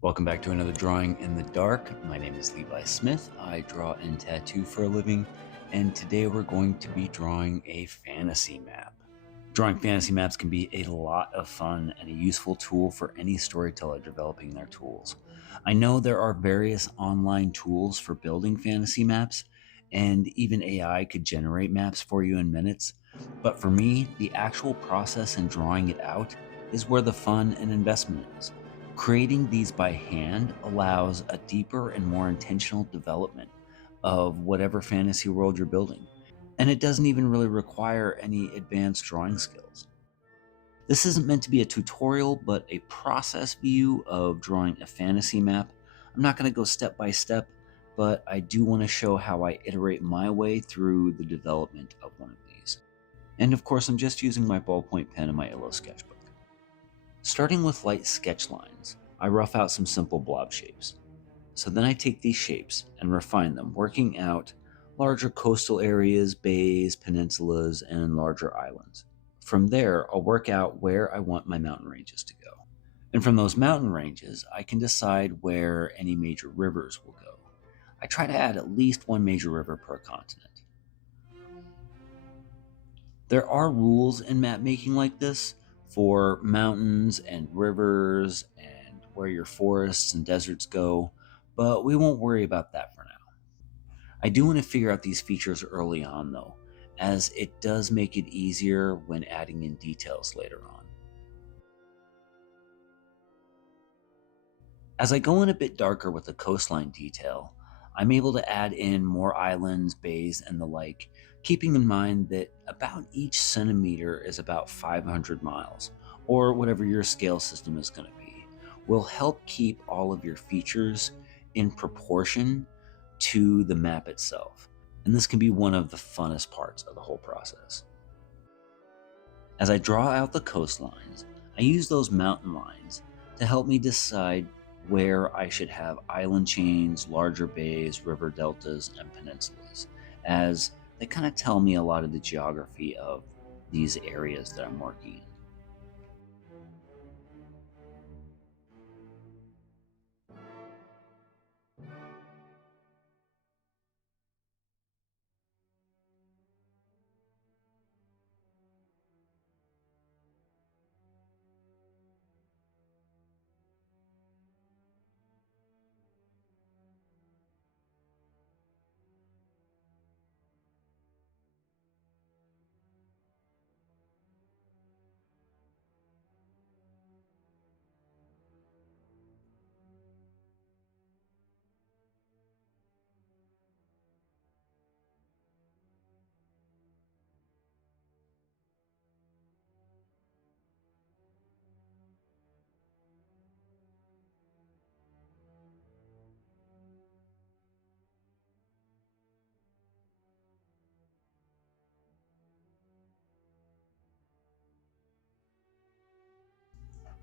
Welcome back to another Drawing in the Dark. My name is Levi Smith. I draw and tattoo for a living, and today we're going to be drawing a fantasy map. Drawing fantasy maps can be a lot of fun and a useful tool for any storyteller developing their tools. I know there are various online tools for building fantasy maps, and even AI could generate maps for you in minutes, but for me, the actual process and drawing it out is where the fun and investment is. Creating these by hand allows a deeper and more intentional development of whatever fantasy world you're building, and it doesn't even really require any advanced drawing skills. This isn't meant to be a tutorial, but a process view of drawing a fantasy map. I'm not going to go step by step, but I do want to show how I iterate my way through the development of one of these. And of course, I'm just using my ballpoint pen and my Illo sketchbook. Starting with light sketch lines, I rough out some simple blob shapes. So then I take these shapes and refine them, working out larger coastal areas, bays, peninsulas, and larger islands. From there, I'll work out where I want my mountain ranges to go. And from those mountain ranges, I can decide where any major rivers will go. I try to add at least one major river per continent. There are rules in map making like this for mountains and rivers and where your forests and deserts go, but we won't worry about that for now. I do want to figure out these features early on though, as it does make it easier when adding in details later on. As I go in a bit darker with the coastline detail, I'm able to add in more islands, bays, and the like, keeping in mind that about each centimeter is about 500 miles, or whatever your scale system is going to be, will help keep all of your features in proportion to the map itself. And this can be one of the funnest parts of the whole process. As I draw out the coastlines, I use those mountain lines to help me decide where I should have island chains, larger bays, river deltas, and peninsulas, as they kind of tell me a lot of the geography of these areas that I'm working in.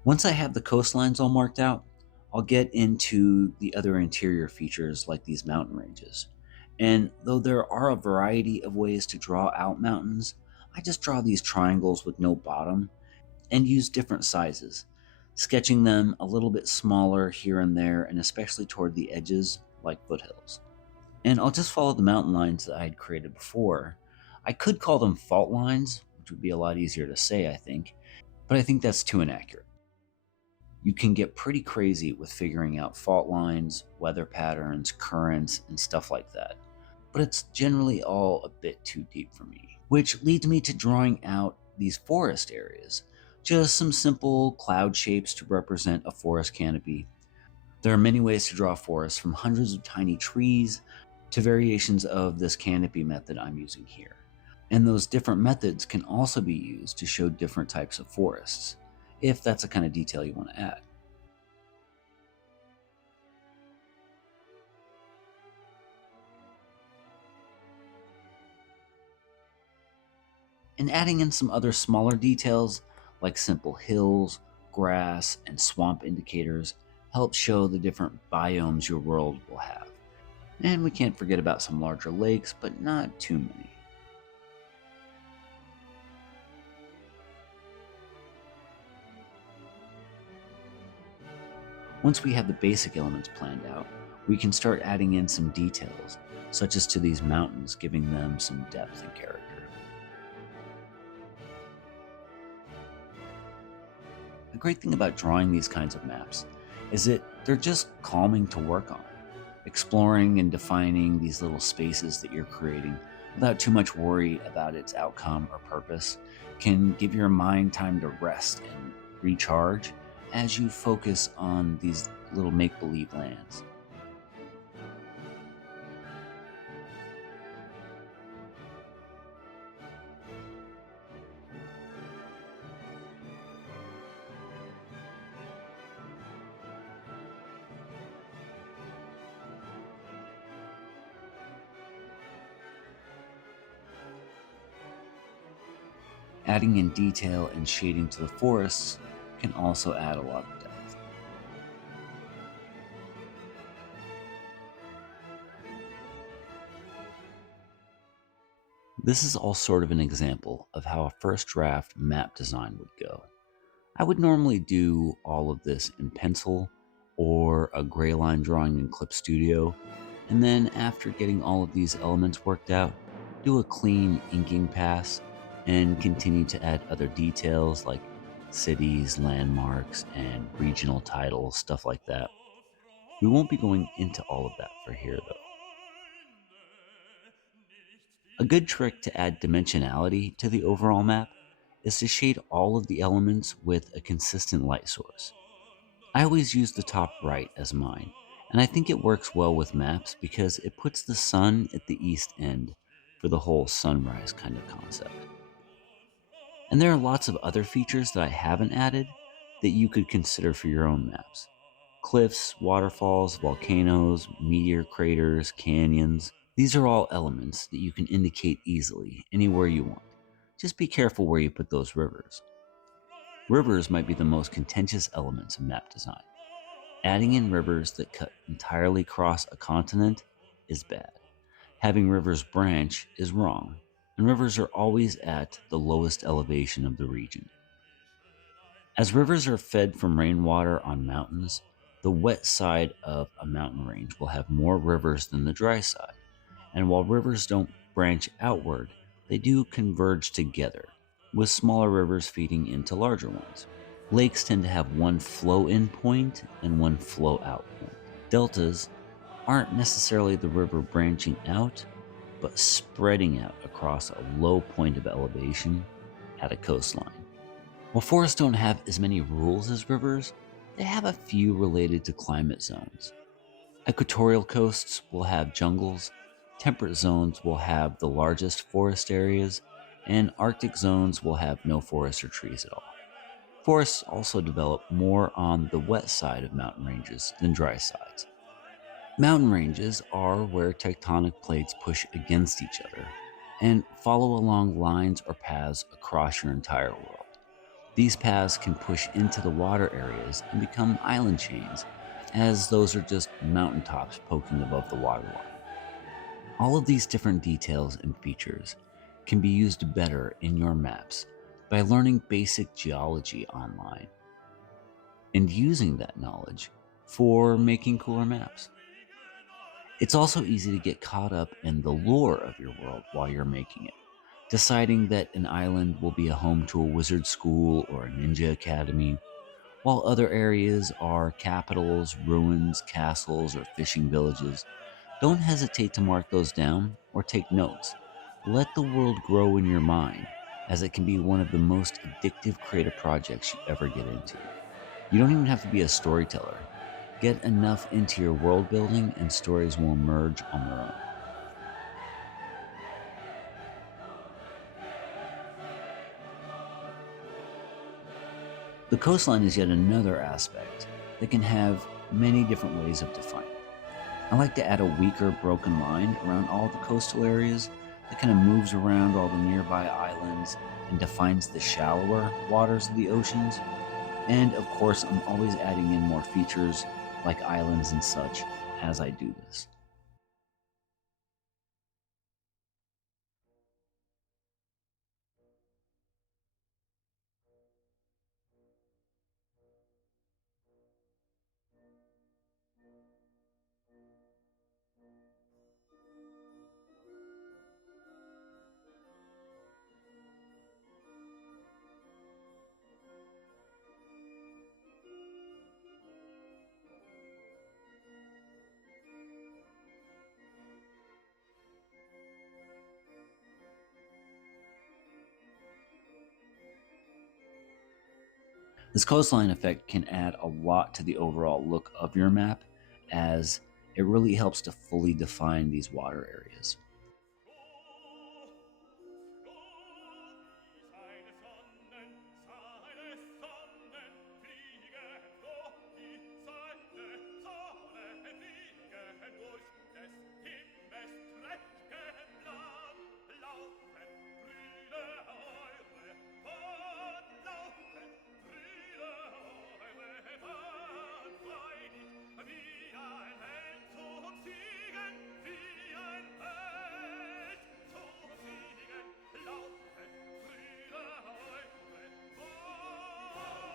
Once I have the coastlines all marked out, I'll get into the other interior features like these mountain ranges. And though there are a variety of ways to draw out mountains, I just draw these triangles with no bottom and use different sizes, sketching them a little bit smaller here and there, and especially toward the edges like foothills. And I'll just follow the mountain lines that I had created before. I could call them fault lines, which would be a lot easier to say, I think, but I think that's too inaccurate. You can get pretty crazy with figuring out fault lines, weather patterns, currents, and stuff like that. But it's generally all a bit too deep for me, which leads me to drawing out these forest areas. Just some simple cloud shapes to represent a forest canopy. There are many ways to draw forests, from hundreds of tiny trees to variations of this canopy method I'm using here. And those different methods can also be used to show different types of forests, if that's the kind of detail you want to add. And adding in some other smaller details like simple hills, grass, and swamp indicators helps show the different biomes your world will have. And we can't forget about some larger lakes, but not too many. Once we have the basic elements planned out, we can start adding in some details, such as to these mountains, giving them some depth and character. The great thing about drawing these kinds of maps is that they're just calming to work on. Exploring and defining these little spaces that you're creating without too much worry about its outcome or purpose can give your mind time to rest and recharge as you focus on these little make-believe lands. Adding in detail and shading to the forests can also add a lot of depth. This is all sort of an example of how a first draft map design would go. I would normally do all of this in pencil or a gray line drawing in Clip Studio, and then after getting all of these elements worked out, do a clean inking pass and continue to add other details like cities, landmarks, and regional titles, stuff like that. We won't be going into all of that for here though. A good trick to add dimensionality to the overall map is to shade all of the elements with a consistent light source. I always use the top right as mine, and I think it works well with maps because it puts the sun at the east end for the whole sunrise kind of concept. And there are lots of other features that I haven't added that you could consider for your own maps. Cliffs, waterfalls, volcanoes, meteor craters, canyons. These are all elements that you can indicate easily anywhere you want. Just be careful where you put those rivers. Rivers might be the most contentious elements of map design. Adding in rivers that cut entirely across a continent is bad. Having rivers branch is wrong, and rivers are always at the lowest elevation of the region. As rivers are fed from rainwater on mountains, the wet side of a mountain range will have more rivers than the dry side. And while rivers don't branch outward, they do converge together, with smaller rivers feeding into larger ones. Lakes tend to have one flow in point and one flow out point. Deltas aren't necessarily the river branching out, but spreading out across a low point of elevation at a coastline. While forests don't have as many rules as rivers, they have a few related to climate zones. Equatorial coasts will have jungles, temperate zones will have the largest forest areas, and Arctic zones will have no forests or trees at all. Forests also develop more on the wet side of mountain ranges than dry sides. Mountain ranges are where tectonic plates push against each other and follow along lines or paths across your entire world. These paths can push into the water areas and become island chains, as those are just mountaintops poking above the waterline. All of these different details and features can be used better in your maps by learning basic geology online and using that knowledge for making cooler maps. It's also easy to get caught up in the lore of your world while you're making it, deciding that an island will be a home to a wizard school or a ninja academy, while other areas are capitals, ruins, castles, or fishing villages. Don't hesitate to mark those down or take notes. Let the world grow in your mind, as it can be one of the most addictive creative projects you ever get into. You don't even have to be a storyteller. Get enough into your world building and stories will emerge on their own. The coastline is yet another aspect that can have many different ways of defining. I like to add a weaker broken line around all the coastal areas that kind of moves around all the nearby islands and defines the shallower waters of the oceans. And of course, I'm always adding in more features like islands and such as I do this. This coastline effect can add a lot to the overall look of your map, as it really helps to fully define these water areas.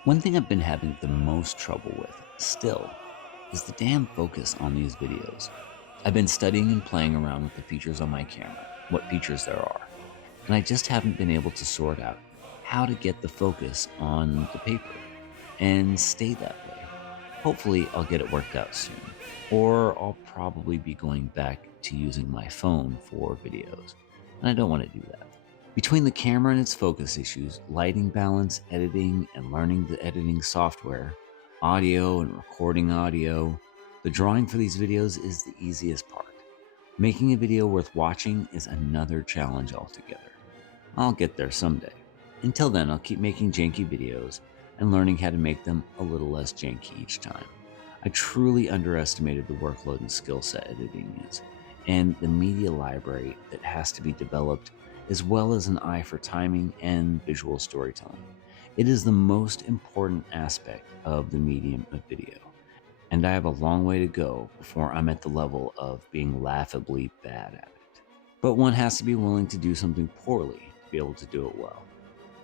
One thing I've been having the most trouble with, still, is the damn focus on these videos. I've been studying and playing around with the features on my camera, what features there are, and I just haven't been able to sort out how to get the focus on the paper and stay that way. Hopefully I'll get it worked out soon, or I'll probably be going back to using my phone for videos, and I don't want to do that. Between the camera and its focus issues, lighting balance, editing, and learning the editing software, audio and recording audio, the drawing for these videos is the easiest part. Making a video worth watching is another challenge altogether. I'll get there someday. Until then, I'll keep making janky videos and learning how to make them a little less janky each time. I truly underestimated the workload and skill set editing is, and the media library that has to be developed, as well as an eye for timing and visual storytelling. It is the most important aspect of the medium of video, and I have a long way to go before I'm at the level of being laughably bad at it. But one has to be willing to do something poorly to be able to do it well.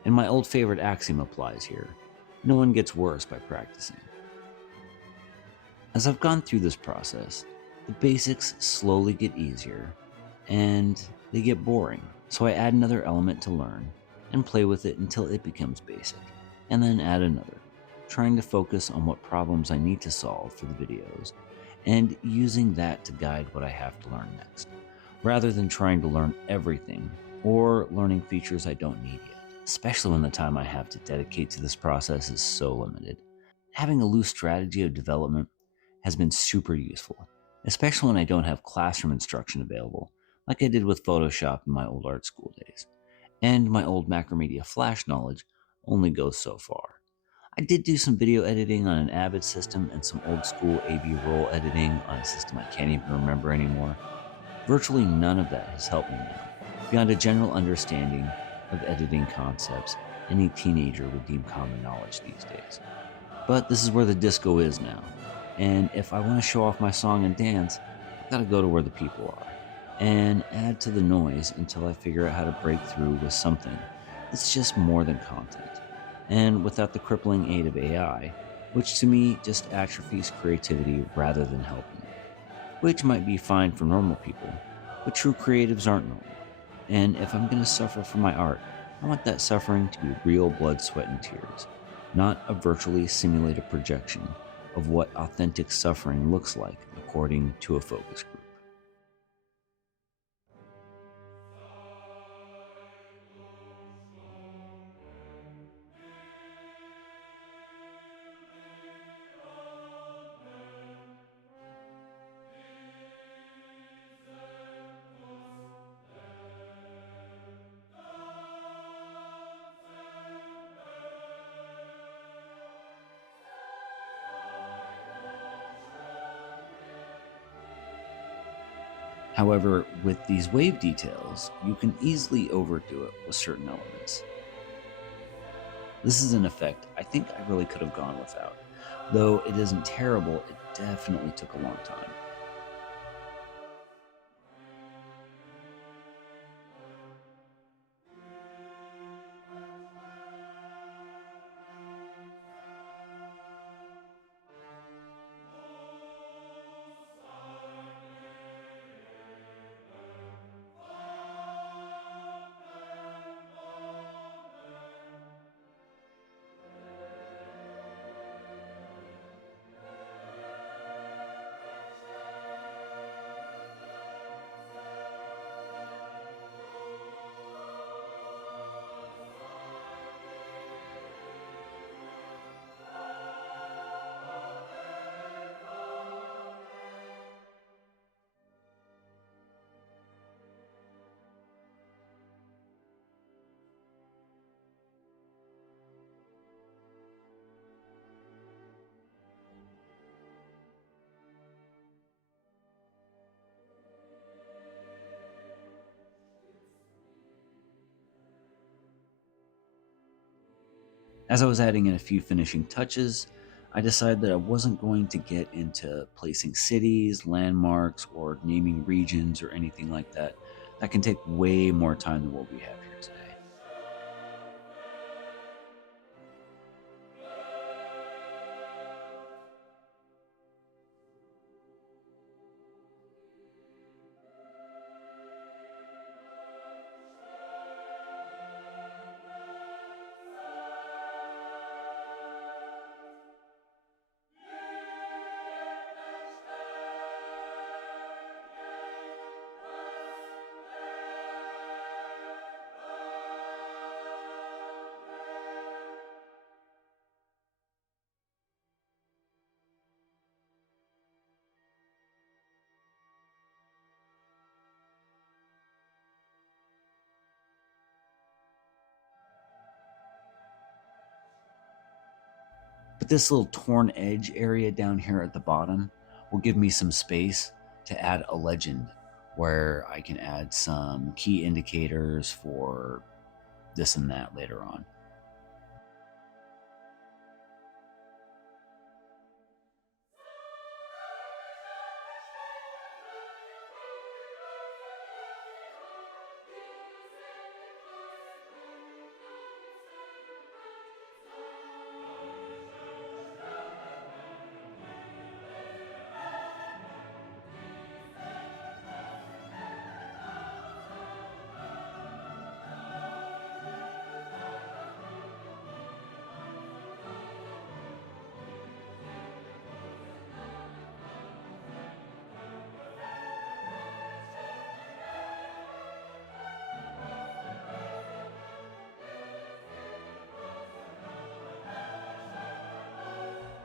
And my old favorite axiom applies here: no one gets worse by practicing. As I've gone through this process, the basics slowly get easier, and they get boring. So I add another element to learn and play with it until it becomes basic, and then add another, trying to focus on what problems I need to solve for the videos, and using that to guide what I have to learn next, rather than trying to learn everything or learning features I don't need yet, especially when the time I have to dedicate to this process is so limited. Having a loose strategy of development has been super useful, especially when I don't have classroom instruction available, like I did with Photoshop in my old art school days. And my old Macromedia Flash knowledge only goes so far. I did do some video editing on an Avid system and some old school AV roll editing on a system I can't even remember anymore. Virtually none of that has helped me now, beyond a general understanding of editing concepts any teenager would deem common knowledge these days. But this is where the disco is now, and if I want to show off my song and dance, I've got to go to where the people are and add to the noise until I figure out how to break through with something that's just more than content, and without the crippling aid of AI, which to me just atrophies creativity rather than helping it. Which might be fine for normal people, but true creatives aren't normal. And if I'm going to suffer for my art, I want that suffering to be real blood, sweat, and tears, not a virtually simulated projection of what authentic suffering looks like according to a focus group. However, with these wave details, you can easily overdo it with certain elements. This is an effect I think I really could have gone without. Though it isn't terrible, it definitely took a long time. As I was adding in a few finishing touches, I decided that I wasn't going to get into placing cities, landmarks, or naming regions or anything like that. That can take way more time than what we have here today. But this little torn edge area down here at the bottom will give me some space to add a legend where I can add some key indicators for this and that later on.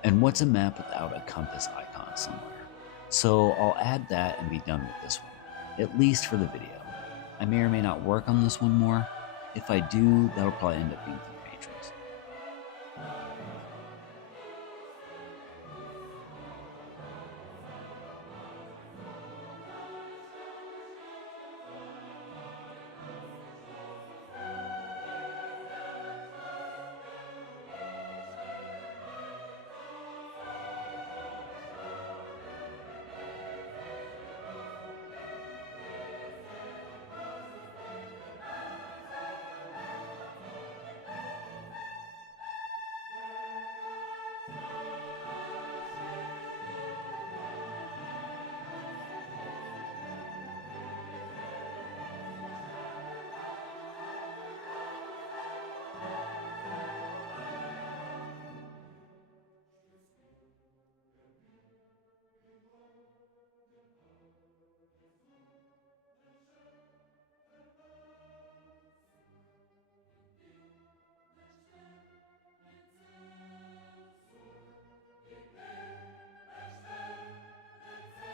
And what's a map without a compass icon somewhere? So I'll add that and be done with this one, at least for the video. I may or may not work on this one more. If I do, that'll probably end up being for the patrons.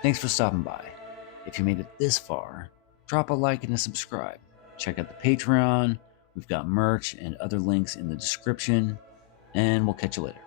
Thanks for stopping by. If you made it this far, drop a like and a subscribe. Check out the Patreon. We've got merch and other links in the description, and we'll catch you later.